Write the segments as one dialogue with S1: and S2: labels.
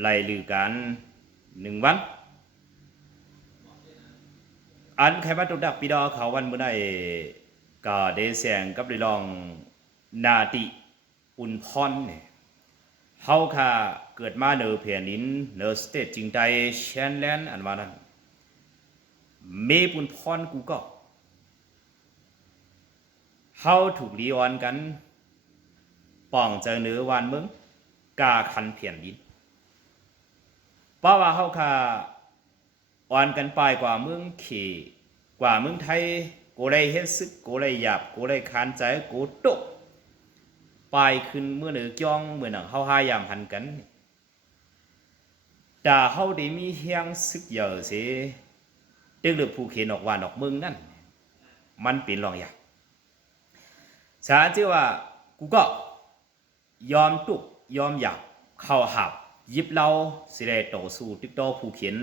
S1: ไล่ลือกันหนึ่งวัน อันใครมาตุดักปีดอเขาวันเมื่อใดก็ได้แสงกับได้ลองนาติอุ่นพรเนี่ยเฮาค่ะเกิดมาเนอเพียนินเนอสเตทจริงใจเชนแลนอันว่านั้นเมปุนพรกูก็เฮาถูกลีออนกัน ป่องเจอเนื้อวานมึงกาคันเพียนดิน เพราะว่าเฮาค่ะอ่อนกันไปกว่าเมืองขี่กว่าเมืองไทยกูได้เฮ็ดซึกกูได้หยาบกูได้คานใจกูตกไปขึ้นเมื่อเหนือจ้องเมื่อหนังเฮาหายามหันกันแต่เฮาได้มีเฮียงซึกเยอะสิตึกหรือผู้เขียนออกวานออกเมืองนั่นมันเป็นรองอย่างสารที่ว่ากูก็ยอมตุกยอมหยับเข้าหับ ยิบเราสิได้ต่อสู้ติ๊กต่อผู้เขียน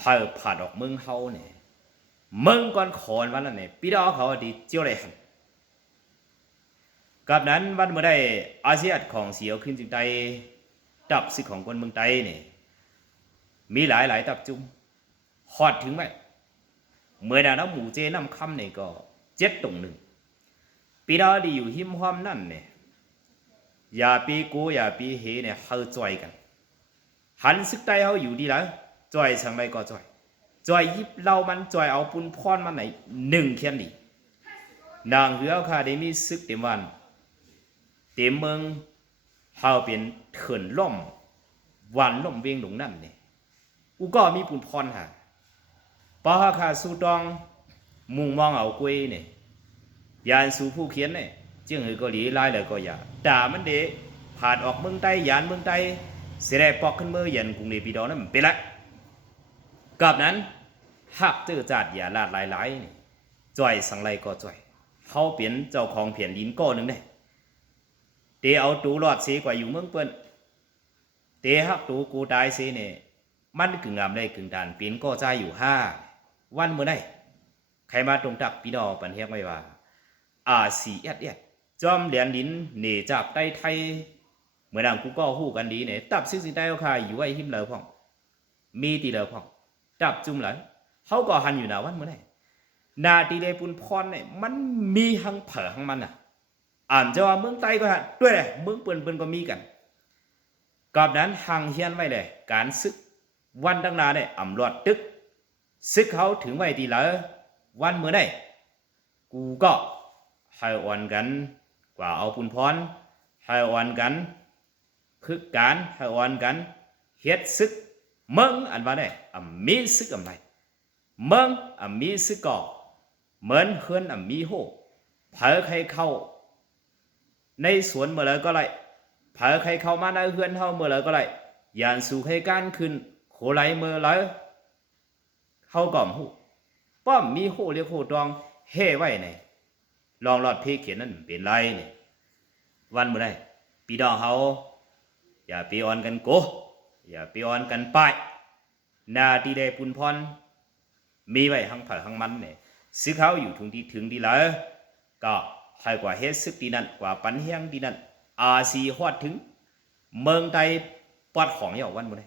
S1: เฮาผ่าดอกเมืองเฮาเนี่ยเมืองก่อนขอนวันนั้นเนี่ยพี่ดอกเขาดีเจียวเลยหันกับนั้นวันเมื่อได้อาเซียนของเสียวขึ้นจึงไตดับสิของคนเมืองไตเนี่ยมีหลายหลายตับจุ่มฮอดถึงไหมเมื่อดาน้ำหมูเจน้ำคำเนี่ยก็เจ็ดตรงหนึ่งปีดาดีอยู่หิมความนั่นเนี่ยอย่าปีกูอย่าปีเฮเนี่ยเขาจ่อยกัน หันซึกใต้เขาอยู่ดีแล้วจ่อยสังไรก็จ่อยจ่อยยิบเรามันจ่อยเอาปุนพรมันไหนหนึ่งเขียนดีนางเหือค่ะได้มีซึกเต็มวัน เต็มเมืองเฮาเป็นเถินล่มวันล่มเวียงหลงนั่นเนี่ยกูก็มีปุนพรฮะปะฮาคาสู้ตองมุงมองเอากวยเนี่ยยานสู่ผู้เขียนเนี่ยจึงเฮก็หลีไล่เลยก็อย่าด่ามันเดะผ่านออกเมืองใต้ยานเมืองใต้ เสได็จปอกขึ้นเมื่อเยันกรุงเนปิดอนั่นเป็นละกับนั้นหักเจอจาดอย่าลาดหลายๆจ่อยสังไรก็จ่อยเขาเปลี่ยนเจ้าของเพียนดินก้อหนึ่งเนี่ยเตเอาตูรอดเสียกว่าอยู่เมืองเปิ้นเตหักตูกูตายเสียเนี่ยมันกึ่งงามได้กึ่งดานเปลี่ยนก็ใจอยู่ห้าวันเมื่อไดใครมาตรงตักพี่ดอปันเฮียกไว้ว่าอาสีเอ็ดเอ็ดจอมเหรียญดินเหนจับใต้ไทย มือนดังกูก็ฮู้กันดีเนี่ยตับซิสิได้ก็ค่ะอยู่ไว้หิมเหลอพ่องมีตีเหลอพ่องตับจุ่มเหลอเขาก็หันอยู่หนาวันเมื่อไหร่นาตีเลปุนพรเนี่ยมันมีหังเผอหังมันอะอ่านจะว่าเมืองใต้ก็ฮะด้วยเลยเมืองเปิ้นเปิ้นก็มีกันกับนั้นหังเฮียนไว้เลยการซึกวันตั้งนานเนี่ยอ่ำรอดตึกซึกเขาถึงไว้ตีเหลอวันเมื่อไหร่กูก็ให้อ่อนกันกว่าเอาปุนพรให้อ่อนกัน พึกการห้อ่อนกันเฮ็ดซึกเมืองอันว่าได้อ่ำมีซึกอำไรเมืองอ่ำมีซึกก่อเหมือนเฮือนอ่ำมีโหเผอใครเข้า ในสวนเมื่อไรก็ไรเผอใครเข้ามาในเฮือนเฮาเมื่อไรก็ไรยานสู่ให้การขึ้นโคไหลเมื่อไรเฮาก่อมหูป้อมมีโหเรียกโหตองเฮ่ไว้ในลองรอดเพเขียนนั่นเป็นไรเนี่ยวันเมื่อไรปีดองเขา อย่าปีออนกันโก อย่าปีออนกันป้ายนาตีได้ปุนพรมีไว้หังเผาหังมันเนี่ยซื้อเขาอยู่ถึงที่ถึงที่แล้วก็ให้กว่าเฮ็ดซึกดีนั่นกว่าปันเฮียงดีนั่นอาซีฮอดถึง เมืองใดปอดของอย่าวันเมื่อไร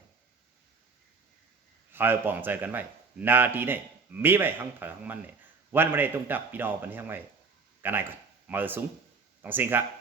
S1: ให้ปองใจกันไว้นาตีเนี่ยมีไว้หังเผาหังมันเนี่ยวันมื่อไรต้องจับปีดองปันเฮียงไว้ cái này coi mở súng đóng sinh khác